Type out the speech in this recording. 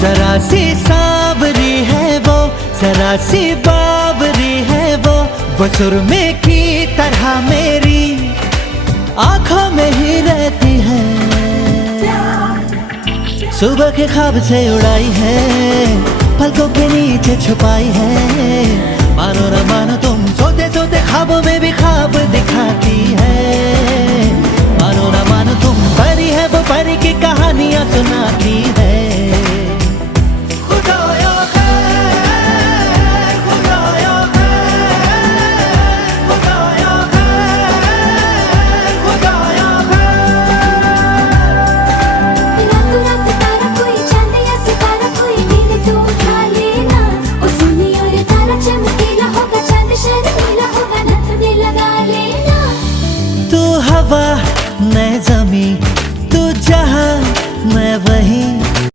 जरा सी सांवरी है वो, जरा सी बावरी है वो सुरमे की तरह मेरी आंखों में ही रहती है। सुबह के ख्वाब से उड़ाई है, पलकों के नीचे छुपाई है। मानो न मानो तुम सोते सोते ख्वाबों में भी ख्वाब दिखाती है। मानो न मानो तुम परी है वो परी की कहानियां सुनाती है।